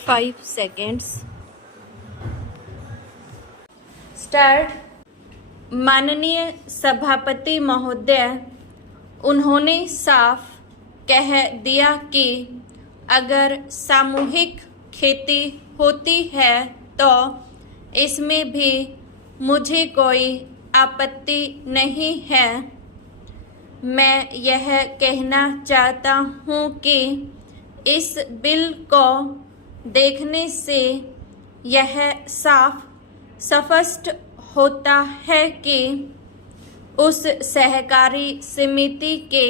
5 seconds. Start. माननीय सभापति महोदय, उन्होंने साफ कह दिया कि अगर सामूहिक खेती होती है तो इसमें भी मुझे कोई आपत्ति नहीं है। मैं यह कहना चाहता हूँ कि इस बिल को देखने से यह साफ स्पष्ट होता है कि उस सहकारी समिति के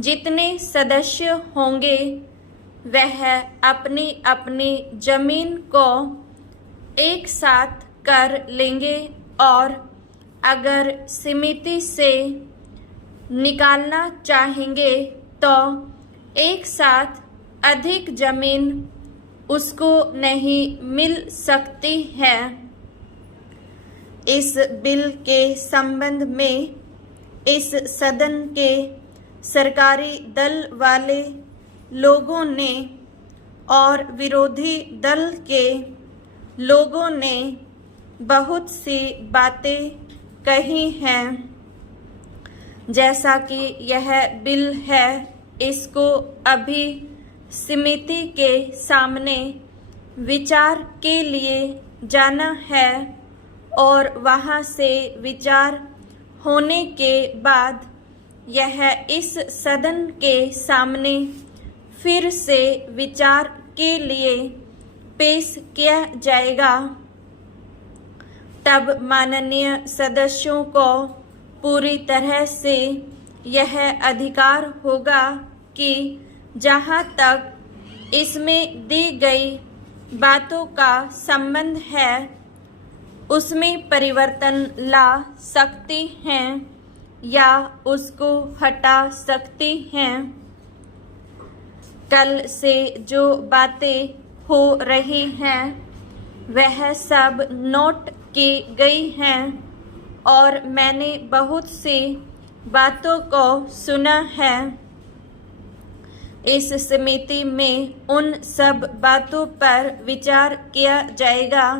जितने सदस्य होंगे वह अपनी अपनी जमीन को एक साथ कर लेंगे और अगर समिति से निकालना चाहेंगे तो एक साथ अधिक जमीन उसको नहीं मिल सकती है। इस बिल के संबंध में इस सदन के सरकारी दल वाले लोगों ने और विरोधी दल के लोगों ने बहुत सी बातें कही हैं। जैसा कि यह बिल है, इसको अभी समिति के सामने विचार के लिए जाना है और वहां से विचार होने के बाद यह इस सदन के सामने फिर से विचार के लिए पेश किया जाएगा। तब माननीय सदस्यों को पूरी तरह से यह अधिकार होगा कि जहां तक इसमें दी गई बातों का संबंध है उसमें परिवर्तन ला सकती हैं या उसको हटा सकती हैं। कल से जो बातें हो रही हैं वह सब नोट की गई हैं और मैंने बहुत सी बातों को सुना है। इस समिति में उन सब बातों पर विचार किया जाएगा।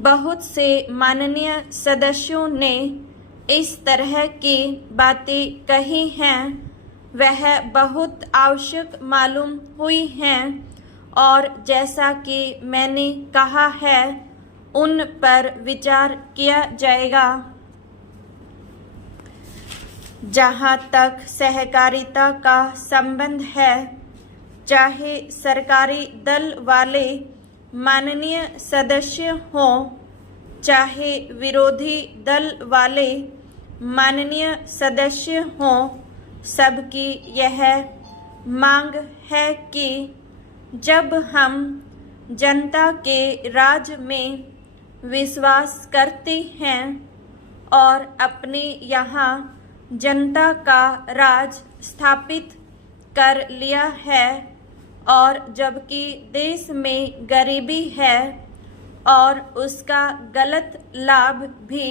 बहुत से माननीय सदस्यों ने इस तरह की बातें कही हैं, वह बहुत आवश्यक मालूम हुई हैं और जैसा कि मैंने कहा है उन पर विचार किया जाएगा। जहाँ तक सहकारिता का संबंध है, चाहे सरकारी दल वाले माननीय सदस्य हों, चाहे विरोधी दल वाले माननीय सदस्य हों, सबकी यह मांग है कि जब हम जनता के राज में विश्वास करते हैं और अपने यहाँ जनता का राज स्थापित कर लिया है और जबकि देश में गरीबी है और उसका गलत लाभ भी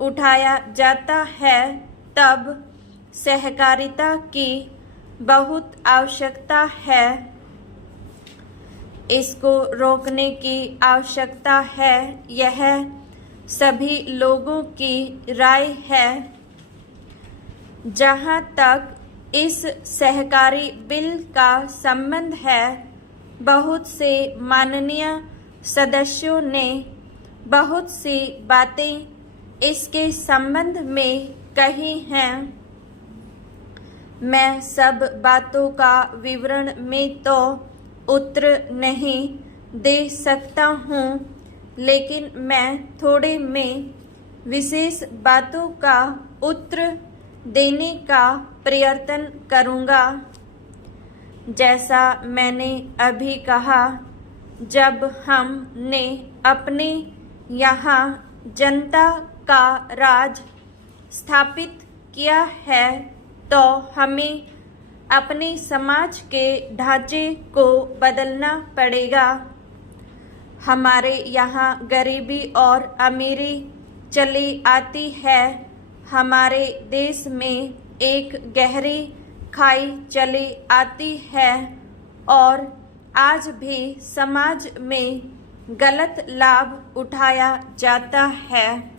उठाया जाता है, तब सहकारिता की बहुत आवश्यकता है। इसको रोकने की आवश्यकता है, यह सभी लोगों की राय है। जहाँ तक इस सहकारी बिल का संबंध है, बहुत से माननीय सदस्यों ने बहुत सी बातें इसके संबंध में कही हैं। मैं सब बातों का विवरण में तो उत्तर नहीं दे सकता हूँ, लेकिन मैं थोड़े में विशेष बातों का उत्तर देने का प्रयत्न करूँगा। जैसा मैंने अभी कहा, जब हमने अपने यहाँ जनता का राज स्थापित किया है तो हमें अपने समाज के ढांचे को बदलना पड़ेगा। हमारे यहाँ गरीबी और अमीरी चली आती है। हमारे देश में एक गहरी खाई चली आती है और आज भी समाज में गलत लाभ उठाया जाता है।